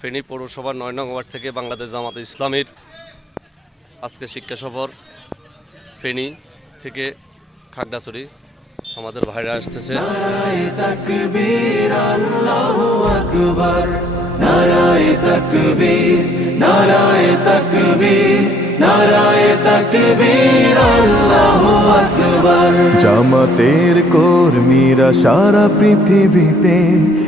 ফেনী পৌরসভার নয় নং ওয়ার্ড থেকে বাংলাদেশ জামাত ইসলামের আজকে শিক্ষা সফর ফেনী থেকে খাগড়াছড়ি আমাদের ভাইরা আসতেছে। জামাতের কর্মীরা সারা পৃথিবীতে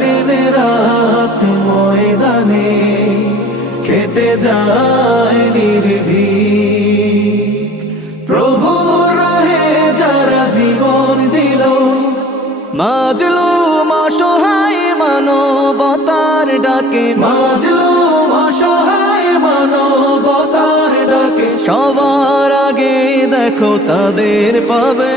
দিনে রাত ময়দানে কেটে যায় নির্ভীক। প্রভু রাহে যারা জীবন দিল, মাজলু অসহায় মানবতার ডাকে। মাজলু অসহায় মানবতার ডাকে। সবার আগে দেখো তাদের পাবে।